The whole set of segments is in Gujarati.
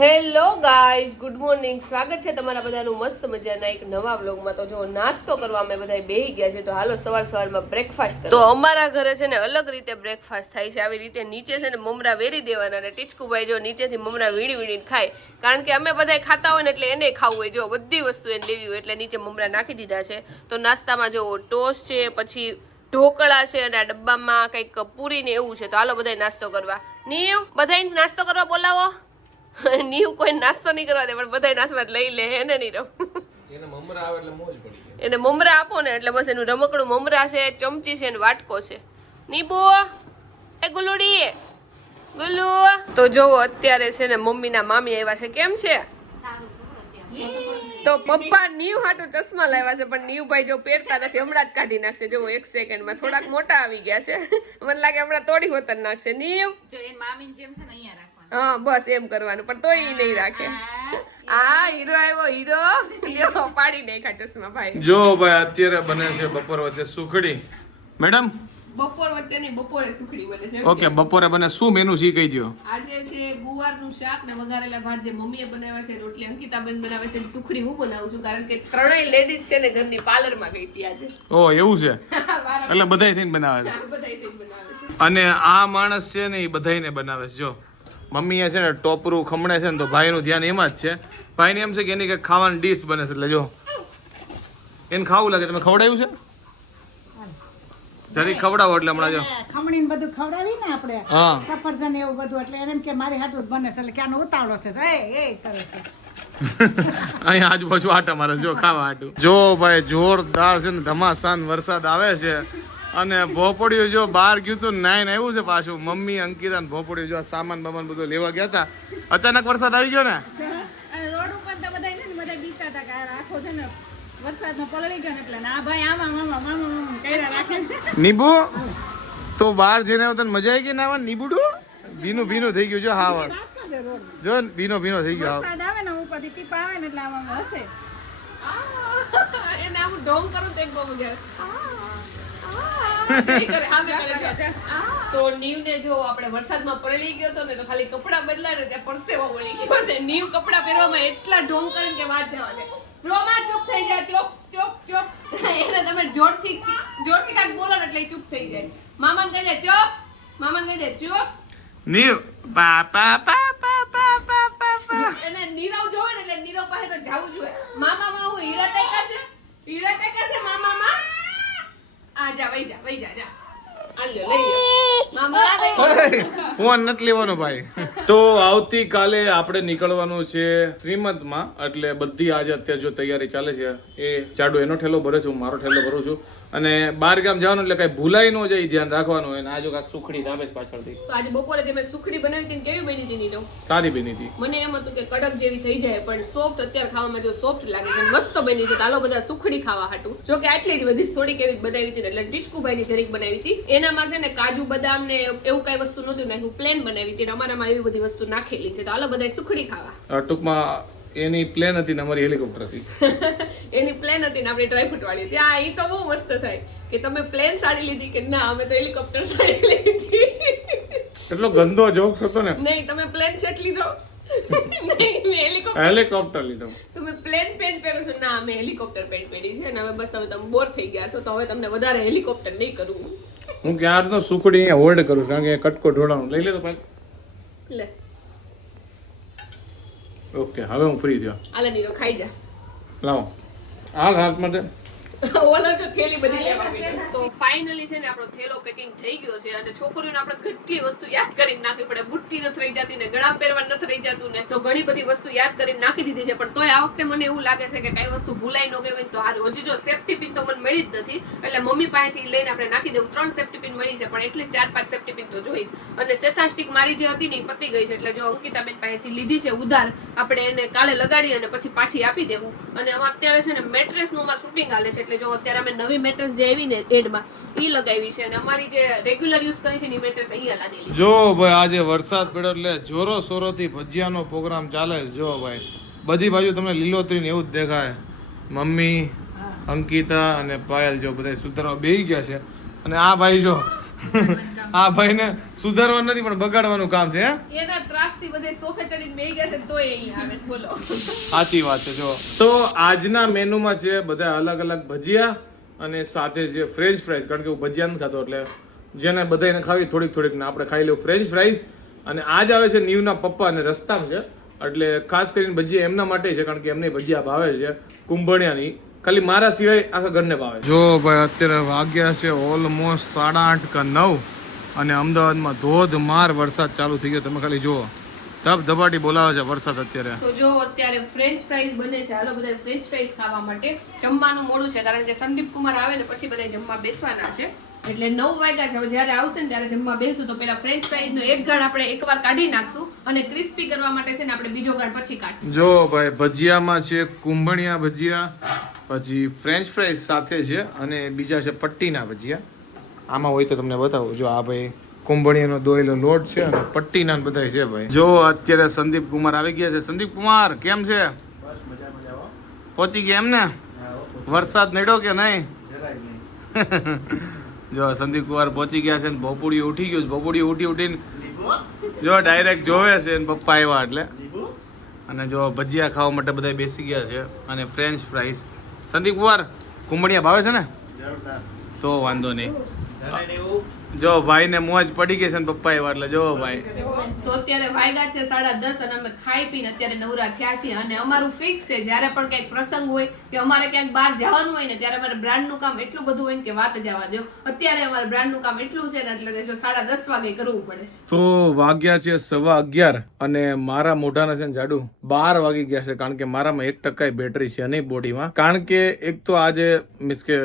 Hello guys, good morning. સ્વાગત છે તમારા બધાનું મસ્ત મજાના એક નવા વ્લોગમાં. તો જો નાસ્તો કરવા અમે બધા બેહી ગયા છે તો હાલો સવાર સવારમાં બ્રેકફાસ્ટ તો અમારા ઘરે છે ને અલગ રીતે બ્રેકફાસ્ટ થાય છે. આવી રીતે નીચે છે ને મમરા વેરી દેવાના અને ટીચકુભાઈ જો નીચેથી મમરા વીણી વીણીને ખાય. કારણ કે અમે બધા ખાતા હોય ને એટલે એને ખાવું હોય. જો બધી વસ્તુ એને લેવી હોય એટલે નીચે મમરા નાખી દીધા છે. તો નાસ્તામાં જો ટોસ્ટ છે, પછી ઢોકળા છે અને આ ડબ્બામાં કંઈક પૂરી ને એવું છે. તો હાલો બધા નાસ્તો કરવા. નીવ બધા નાસ્તો કરવા બોલાવો. નીવ કોઈ નાસ્તો નહીં કરવા દે પણ બધા નાસ્તા લઈ લે હે ને નીરવ? એને મમરા આવે એટલે મોજ પડી જાય એને મમરા આપો ને એટલે બસ એનું રમકડું મમરા છે ચમચી છે ને વાટકો છે. નીબુ એ ગુલુડી ગુલુ. તો જોવો અત્યારે છે ને મમ્મીના મામી આવ્યા છે. કેમ છે? તો પપ્પા નીવ હાટો ચશ્મા લાવ્યા છે પણ નીવભાઈ જો પહેરતા નથી હમણાં જ કાઢી નાખશે. જો એક સેકન્ડમાં થોડાક મોટા આવી ગયા છે. મને લાગે હમણાં તોડી હોતર નાખશે. નીવ? જો એ મામીની જેમ છે ને અહીંયા હા બસ એમ કરવાનું. પણ તોય ઈ નહીં રાખે. આ હીરો આવ્યો હીરો. લ્યો પાડી નાખ્યા ચશ્મા ભાઈ જો ભાઈ અત્યારે બને છે બપોર વચ્ચે સુખડી. મેડમ? બપોર વચ્ચેની બપોરે સુખડી બને છે ઓકે બપોરે બને. શું મેનુ છે કહી દો આજે છે ગુવારનું શાક ને વઘારેલા ભાત જે મમ્મીએ બનાવ્યા છે રોટલી અંકિતા બેન બનાવે છે સુખડી હું બનાવું છું કારણ કે ત્રણેય લેડીઝ છે ને ઘરની પાર્લરમાં ગઈ હતી આજે. ઓ એવું છે? એટલે બધાય થઈને બનાવે છે. બધાય થઈને બનાવે છે. અને આ માણસ છે ને એ બધાયને બનાવે છે. જો મમ્મીએ છે ને ટોપરું ખમણે છે ને તો ભાઈનું ધ્યાન એમાં જ છે. ભાઈને એમ છે કે એની કંઈક ખાવાની ડીશ બને છે. એટલે જો એને ખાવું લાગે. તમે ખવડાવ્યું છે? જરી ખવડાવો એટલે હમણાં જો. ખમણી બધું ખવડાવી ને આપણે. હા. સફરજન એવું બધું. એટલે એમ કે મારી હાટું બને છે. એટલે ક્યાંનો ઉતાવળો છે? એ એ કરે છે. અહીંયા આજુબાજુ આટા મારે. જો ખાવા આટું. જો ભાઈ જોરદાર છે ને ધમાસાન વરસાદ આવે છે. અને ભોપડિયું જો બહાર ગયું હતું નાઈન આવ્યું છે પાછું. મમ્મી અંકિતા ને ભોપડિયું જો આ સામાન બામાન બધું લેવા ગયા હતા. અચાનક વરસાદ આવી ગયો ને? રોડ ઉપર તો બધા છે ને બધા બીતા હતા કે આખો છે ને વરસાદમાં પલળી ગયો ને એટલે ના ભાઈ આમાં મામા મામા મામા કર્યા રાખે નીબુ તો બહાર જઈને આવ્યો તને મજા આવી ગઈ નાવા નીબુડું? ભીનું ભીનું થઈ ગયું જો હા રોડ જો ભીનો ભીનો થઈ ગયો વરસાદ આવે ને ઉપરથી ટીપા આવે ને એટલે આમાં હશે. એને આમ ઢોંગ કરું તો એક બહુ મજા આવે. એટલે ચૂપ થઈ જાય. મામાને કહી ચોપ. મામાને કહી ચોપ. નીવ પાપા પાપા નીરવ જોવે ને એટલે નીરવ પાસે તો જવું જોઈએ મામા માં હું હીરા ટેકા છે? હીરા ટેકા છે મામા માં આ જા વઈ જા વઈ જા જા. ફોન નથી લેવાનો ભાઈ. તો આવતીકાલે આપણે નીકળવાનું છે શ્રીમંતમાં એટલે બધી આજે અત્યારે જો તૈયારી ચાલે છે એ ચાડુ એનો ઠેલો ભરે છે હું મારો ઠેલો ભરું છું. અને બાર ગામ જવાનું એટલે કઈ ભૂલાઈ ન જાય ધ્યાન રાખવાનું. અને આજે કાક સુખડી ધાબે છે પાછળથી. તો આજે બપોરે જે મેં સુખડી બનાવી હતી કેવી બની હતી નીરવ સારી બની હતી. મને એમ હતું કે કડક જેવી થઈ જાય પણ સોફ્ટ અત્યારે ખાવામાં જો સોફ્ટ લાગે છે મસ્ત બની છે ચાલો બધા સુખડી ખાવા હાટું. જો કે આટલી જ બધી થોડીક એવી બનાવી હતી એટલે એટલે ડિસ્કુભાઈની જરીક બનાવી હતી. એનામાં છે ને કાજુ બદામ ને એવું કઈ વસ્તુ નહોતું નાખ્યું પ્લેન બનાવી હતી અને અમારામાં એવી બધી વસ્તુ નાખેલી છે તો આલો બધા સુખડી ખાવા. ટૂંકમાં એની પ્લેન હતી ને અમારી હેલિકોપ્ટર હતી. એની પ્લેન હતી ને આપણી ડ્રાયફ્રૂટ વાળી. હતી આ ઈ તો બહુ મસ્ત થાય કે તમે પ્લેન સાડી લીધી કે ના અમે તો હેલિકોપ્ટર સાડી લીધી. એટલો ગંદો જોક્સ હતો ને. નહીં તમે પ્લેન શર્ટ લીધો. હેલિકોપ્ટર લીધો. તમે પ્લેન પેન્ટ પહેરો છો? ના અમે હેલિકોપ્ટર પેન્ટ પહેરી છે અને હવે બસ હવે તમે બોર થઈ ગયા છો તો હવે તમને વધારે હેલિકોપ્ટર નહીં કરવું હું ક્યાર તો સુખડી હોલ્ડ કરું છું કારણ કે કટકો ઢોળાનું લઈ લે તો ભાઈ. લે. ઓકે હવે હું ફ્રી થયો. આલે નીરો ખાઈ જા. લાવો. આ હાથ માટે ઓલો જો થેલી બધી લેવા. તો ફાઇનલી છે ને આપણો થેલો પેકિંગ થઈ ગયો છે અને છોકરીઓને આપણે કેટલી વસ્તુ યાદ કરીને નાખવી પડે. બુટ્ટી નથી રહી જતી ને ગળા પહેરવા નથી રહી જતું ને તો ઘણી બધી વસ્તુ યાદ કરીને નાખી દીધી છે. પણ તોય આ વખતે મને એવું લાગે છે કે કઈ વસ્તુ ભૂલાઈ ન ગઈ હોય તો આ હજી જો સેફ્ટી પિન તો મને મળી જ નથી. એટલે મમ્મી પાસેથી લઈને આપણે નાખી દેવું. ત્રણ સેફ્ટી પિન મળી છે પણ એટલીસ્ટ ચાર પાંચ સેફ્ટી પિન તો જોઈ. અને સેથાસ્ટિક મારી જે હતી ને પતી ગઈ છે. એટલે જો અંકિતાબેન પાસેથી લીધી છે ઉધાર આપણે એને કાલે લગાડી અને પછી પાછી આપી દેવું. અને અત્યારે છે ને મેટ્રેસનું અમારું શૂટિંગ હાલે છે. એટલે જો અત્યારે અમે નવી મેટ્રેસ જે આવી ને એડમાં એ લગાવી છે અને અમારી જે રેગ્યુલર યુઝ કરી છે એ મેટ્રેસ અહીંયા લાગેલી જો ભાઈ આજે વરસાદ પડ્યો એટલે જોરો સોરોથી ભજીયાનો પ્રોગ્રામ ચાલે છે. જો ભાઈ બધી બાજુ તમને લીલોતરી ને એવું જ દેખાય. મમ્મી અંકિતા અને પાયલ જો બધા સુધારવા બેહી ગયા છે. અને આ ભાઈ જો આ ભાઈને સુધારવા નથી પણ બગાડવાનું કામ છે હે? એના ત્રાસથી બધે સોફે ચડીને બેહી ગયા છે તો એ આવે બોલો. સાચી વાત છે જો. તો આજના મેનુમાં છે બધા અલગ અલગ ભજીયા અને સાથે છે ફ્રેન્ચ ફ્રાઈઝ કારણ કે હું ભજીયા નથી ખાતો એટલે જેને બધાને ખાવી થોડીક થોડીક ને આપણે ખાઈ લેવું ફ્રેન્ચ ફ્રાઈઝ અને આજ આવે છે નીવના પપ્પા અને રસ્તામાં છે એટલે ખાસ કરીને ભજીયા એમના માટે છે કારણ કે એમને ભજીયા ભાવે છે કુંભણિયાની. ખાલી મારા સિવાય આખા ઘરને ભાવે જો ભાઈ અત્યારે વાગ્યા છે ઓલમોસ્ટ સાડા આઠ કે નવ અને અમદાવાદમાં ધોધમાર વરસાદ ચાલુ થઈ ગયો. તમે ખાલી જુઓ. ધબ ધબાટી બોલાવે છે વરસાદ અત્યારે. તો જો અત્યારે ફ્રેન્ચ ફ્રાઈઝ બને છે. હાલો બધા ફ્રેન્ચ ફ્રાઈઝ ખાવા માટે જમવાનું મોડું છે કારણ કે સંદીપ કુમાર આવે ને પછી બધા જમવા બેસવાના છે. એટલે નવ વાગ્યા છે. જયારે આવશે ને ત્યારે જમવા બેસું. તો પેલા ફ્રેન્ચ ફ્રાઈઝ નો એક ગણ આપણે એકવાર કાઢી નાખશું અને ક્રિસ્પી કરવા માટે છે ને આપણે બીજો ગણ પછી કાઢશું. જો ભાઈ ભજીયામાં છે કુંભણિયા ભજીયા પછી ફ્રેન્ચ ફ્રાઈઝ સાથે છે અને બીજા છે પટ્ટીના ભજીયા. આમાં હોય તો તમને બતાવું. જો આ ભાઈ કુંભણિયાનો દોયેલો લોટ છે અને પટ્ટીના બધા બધાય છે ભાઈ. જો અત્યારે સંદીપ કુમાર આવી ગયા છે. સંદીપ કુમાર કેમ છે? પહોંચી ગયા એમ ને વરસાદ નડ્યો કે નહીં? જો સંદીપ કુમાર પહોંચી ગયા છે ને ભોપુડી ઉઠી ગયું છે. ભોપુડી ઉઠી ઉઠીને જો ડાયરેક્ટ જોવે છે ને પપ્પા આવ્યા એટલે. અને જો ભજીયા ખાવા માટે બધા બેસી ગયા છે અને ફ્રેન્ચ ફ્રાઈસ સંદીપ કુમાર કુંભણિયા ભાવે છે ને? તો વાંધો નહીં. જો ભાઈને મોજ પડી ગઈ છે ને પપ્પા આવ્યા એટલે જો ભાઈ. તો અત્યારે વાગ્યા છે સાડા દસ અને અમે ખાઈ પીને અત્યારે નવરા થયા છીએ અને અમારું ફિક્સ છે જ્યારે પણ કંઈક પ્રસંગ હોય કે અમારે ક્યાંક બહાર જવાનું હોય ને ત્યારે અમારે બ્રાન્ડનું કામ એટલું બધું હોય ને કે વાત જવા દો. અત્યારે અમારે બ્રાન્ડનું કામ એટલું છે ને એટલે જો સાડા દસ વાગે કરવું પડે છે. તો વાગ્યા છે સવા અગિયાર અને મારા મોઢાના છે ને જાડુ બાર વાગી ગયા છે કારણ કે મારામાં એક ટકા બેટરી છે નહીં બોડીમાં કારણ કે એક તો આજે મીન્સ કે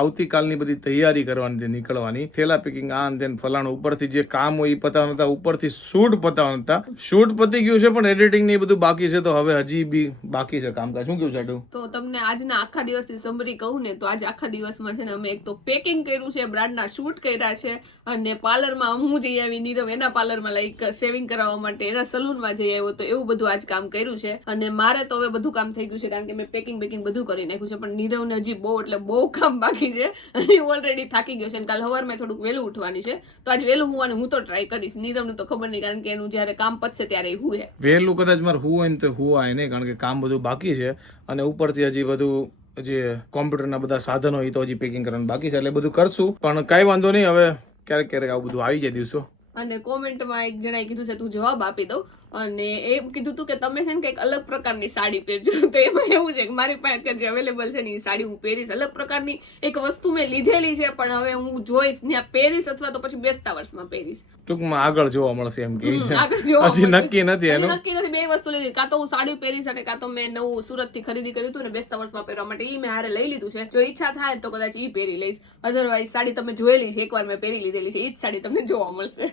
આવતીકાલની બધી તૈયારી કરવાની છે નીકળવાની થેલા પેકિંગ આ અંતે ફલાણું ઉપરથી જે કામ હોય એ પતાવવાના હતા, ઉપરથી શૂટ પતાવવાના હતા. શૂટ પતી ગયું છે, પણ એડિટિંગ ને એ બધું બાકી છે, તો હવે હજી બી બાકી છે કામકાજ. શું કેવું જાડુ તો તમને આજના આખા દિવસની સમરી કહું ને, તો આજ આખા દિવસમાં છે ને, અમે એક તો પેકિંગ કર્યું છે, બ્રાન્ડના શૂટ કર્યા છે, અને પાર્લરમાં હું જઈ આવી, નીરવ એના પાર્લરમાં લાઈક શેવિંગ કરાવવા માટે એના સલૂનમાં જઈ આવ્યો, તો એવું બધું આજ કામ કર્યું છે. અને મારે તો હવે બધું કામ થઈ ગયું છે, કારણ કે મેં પેકિંગ બેકિંગ બધું કરી નાખ્યું છે, પણ નીરવને હજી બહુ, એટલે બહુ કામ બાકી છે અને ઓલરેડી થાકી ગયો છે. અને કાલ સવારમાં થોડુંક વહેલું ઉઠવાની છે. તો આજ વહેલું હોવાનું હું તો ટ્રાય કરીશ. નીરવનું તો ખબર નહીં કારણ કે એનું જ્યારે કામ પતશે ત્યારે હું હે વહેલું કદાચ મારે હું હોય ને તો હું આય નહીં કારણ કે કામ બધું બાકી છે અને ઉપરથી હજી બધું જે કોમ્પ્યુટરના બધા સાધનો એ તો હજી પેકિંગ કરવાનું બાકી છે એટલે બધું કરશું. પણ કાંઈ વાંધો નહીં હવે ક્યારેક ક્યારેક આવું બધું આવી જાય દિવસો. અને કોમેન્ટમાં એક જણાએ કીધું છે તું જવાબ આપી દઉં. અને એમ કીધું તું કે તમે છે ને કંઈક અલગ પ્રકારની સાડી પહેરજો. તો એમાં એવું છે કે મારી પાસે અત્યારે જે અવેલેબલ છે ને એ સાડી હું પહેરીશ. અલગ પ્રકારની એક વસ્તુ મેં લીધેલી છે પણ હવે હું જોઈશ ત્યાં પહેરીશ અથવા તો પછી બેસતા વર્ષમાં પહેરીશ. ટૂંકમાં આગળ જોવા મળશે એમ કે. આગળ જોવા હજી નક્કી નથી એનું. નક્કી નથી. બે વસ્તુ લીધી. કાં તો હું સાડી પહેરીશ અને કાં તો મેં નવું સુરતથી ખરીદી કર્યું હતું ને બેસતા વર્ષમાં પહેરવા માટે ઈ મેં હારે લઈ લીધું છે. જો ઈચ્છા થાય તો કદાચ એ પહેરી લઈશ. અધરવાઇઝ સાડી તમે જોયેલી છે એકવાર મેં પહેરી લીધેલી છે ઈ જ સાડી તમને જોવા મળશે.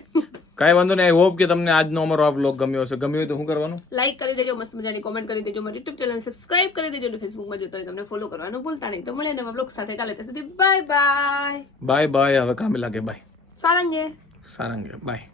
કાંઈ વાંધો નહીં આઈ હોપ કે તમને આજનો અમારો આ વ્લોગ ગમ્યો હશે. ગમ્યો હોય તો શું કરવાનું? લાઈક કરી દેજો મસ્ત મજાની કોમેન્ટ કરી દેજો મારી યુટ્યુબ ચેનલ સબસ્ક્રાઇબ કરી દેજો અને ફેસબુકમાં જોતો હોય તમને ફોલો કરવાનું ભૂલતા નહીં. તો મળે નવા વ્લોગ સાથે. કાલે ત્યાં સુધી બાય બાય બાય બાય હવે કામે લાગે બાય સારંગે. સારંગે બાય